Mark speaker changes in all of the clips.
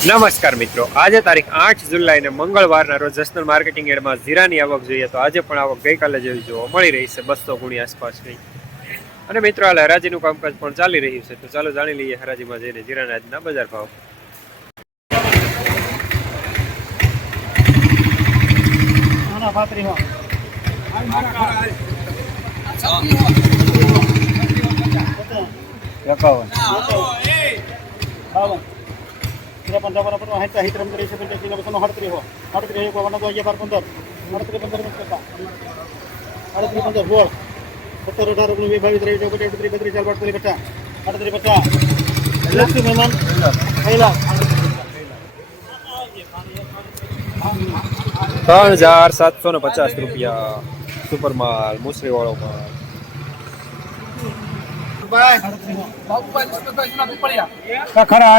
Speaker 1: નમસ્કાર મિત્રો. આજે તારીખ આઠ જુલાઈને મંગળવારના રોજ જસનલ માર્કેટિંગ એડમાં જીરાની આવક જોઈએ તો આજે પણ આવક ગઈકાલે જેવી જોવા મળી રહી છે બસો ગુણી આસપાસની અને મિત્રો હાલ હરાજીનું કામકાજ પણ ચાલી રહ્યું છે તો ચાલો જાણી લઈએ હરાજીમાં જઈને જીરાના આજના બજાર ભાવ.
Speaker 2: નાના પાતરી
Speaker 3: એકાવન.
Speaker 2: બાવન. ત્રેપન ચોપન પચાસ સાઠ સિત્તેર ત્રીસ પંચાસ ત્રીસ પચાસ અડત્રીસ હો અડત્રીસ એક વન અગિયાર બાર પંદર અડત્રીસ પંદર વીસ ટકા અડત્રીસ પંદર સોળ સત્તર અઢાર ઓગણીસ વીસ બાવીસ ત્રેવીસ ચોવીસ એકત્રીસ બત્રીસ ચાર અડત્રીસ પચાસ અડત્રીસ પચાસ લક્ષ્મી મહેમાન પહેલા
Speaker 1: ત્રણ હજાર સાતસો ને પચાસ રૂપિયા સુપર માલ મુસરી વાળો માલ
Speaker 2: અડત્રીસ હો
Speaker 3: ખરા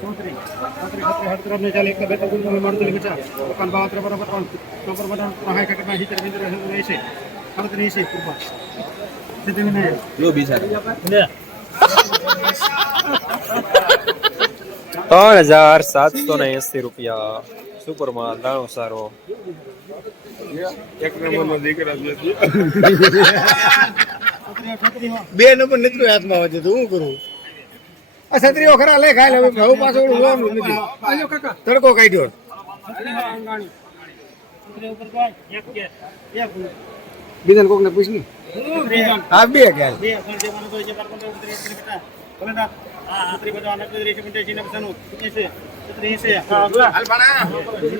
Speaker 2: ચોત્રીસ, છત્રીસ, કૃપા. સિદ્ધિવિનાયક.
Speaker 3: જો બીજા
Speaker 1: ત્રણ હજાર સાતસો ને એસી રૂપિયા સુપર માલ દાણો સારો
Speaker 3: એક નંબર નો દીકરા. બે નંબર નીકળ્યો હાથમાં વધે તો હું કરું આ છત્રીઓ ખરા લે ખાય લે હવે પાછો ઓલું હોવાનું નથી. તડકો કાઢ્યો. બીજા કોક ને
Speaker 2: પૂછની
Speaker 3: હા બે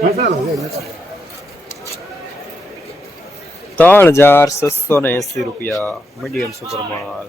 Speaker 3: મસાલો.
Speaker 1: ત્રણ હજાર છસો ને એસી રૂપિયા મીડિયમ સુપર માલ.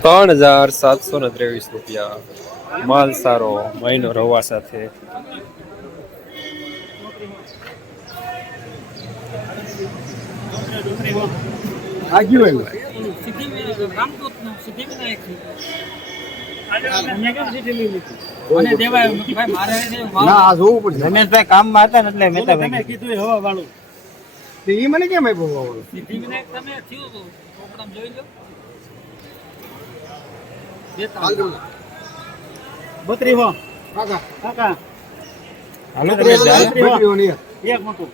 Speaker 2: ત્રણ
Speaker 1: હજાર સાતસો ને ત્રેવીસ રૂપિયા માલ સારો મહિનો રવા સાથે
Speaker 3: આગ્યું હોય ના આ જોવું પડશે.
Speaker 4: રમેશભાઈ કામમાં હતા ને એટલે મહેતાભાઈ
Speaker 2: તમે કીધું. હવા વાળું.
Speaker 3: એ મને કેમ આપ્યું વાવડું?
Speaker 2: બત્રીસ હો.
Speaker 3: કાકા.
Speaker 2: કાકા.
Speaker 3: હાલો તો
Speaker 2: બત્રી
Speaker 3: જાય. કાકા નહીં.
Speaker 2: એક મોટું.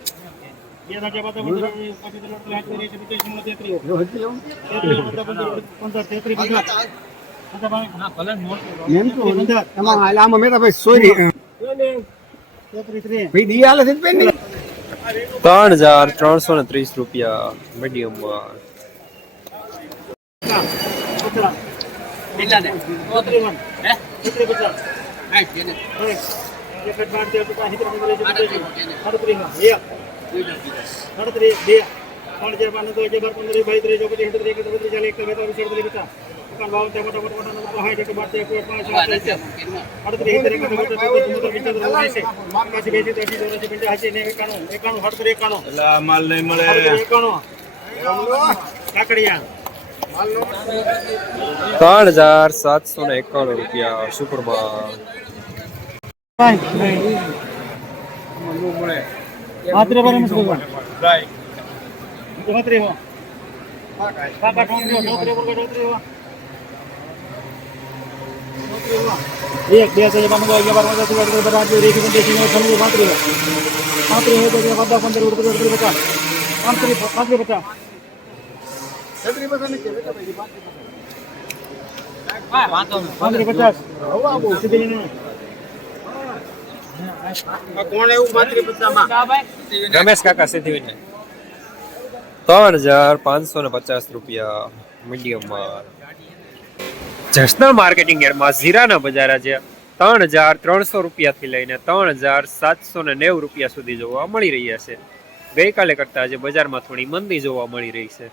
Speaker 2: ત્રણ
Speaker 3: મેં
Speaker 1: હજાર ત્રણસો ને ત્રીસ રૂપિયા મીડિયમ માલ
Speaker 2: એક એક અડત્રીસ એક બે ત્રણ ચાર પાંચ પંદર બાવીસ ત્રીસ ચોવીસ અડત્રીસ એકત્રીસ બત્રીસ ચાલીસ એકસો બેતાલીસ અડત્રીસ પચાસ એકાવન બાવન ત્રેપન ચોપન પચાસ નવ્વદ સાઠ બાર પાંચ અડત્રીસ સિત્તેર એકાસી બોતેર તોતેર પંચોતેર ઓગણએંસી એકાસી બેસી ત્યાસી ચોરાસી પંચ્યાસી નેવું એકાણું એકાણું અડત્રીસ એકાણું.
Speaker 3: માલ નહીં મળે.
Speaker 2: એકાણું. કાકડિયા.
Speaker 1: ત્રણ હજાર સાતસો ને એકાણું રૂપિયા સુપર માલ
Speaker 2: બારે ઠોકરીઓ, ઠોકરીઓ, ઠોકરીઓ. એક બે ત્રણ પાંચ છ સાત આઠ નવ દસ અગિયાર બાર તેર ચૌદ પંદર સોળ સત્તર અઢાર ઓગણીસ બધા એકવીસ રૂપિયા ચોવીસ પચીસ પચાસ પાંત્રીસ પાંત્રીસ પચાસ
Speaker 3: છત્રી પસંદ નથી બેટા ભાઈ
Speaker 2: પાંત્રીસ પચાસ સીધી
Speaker 3: પાંત્રી પચામાં
Speaker 1: રમેશ કાકા સિદ્ધિવિનાયક ત્રણ હજાર પાંચસો ને પચાસ રૂપિયા મીડિયમ માલ. જસનલ માર્કેટિંગ યાર્ડમાં જીરાના બજાર આજે ત્રણ હજાર ત્રણસો રૂપિયાથી લઈને ત્રણ હજાર સાતસો ને નેવું રૂપિયા સુધી જોવા મળી રહ્યા છે. ગઈકાલે કરતાં આજે બજારમાં થોડી મંદી જોવા મળી રહી છે.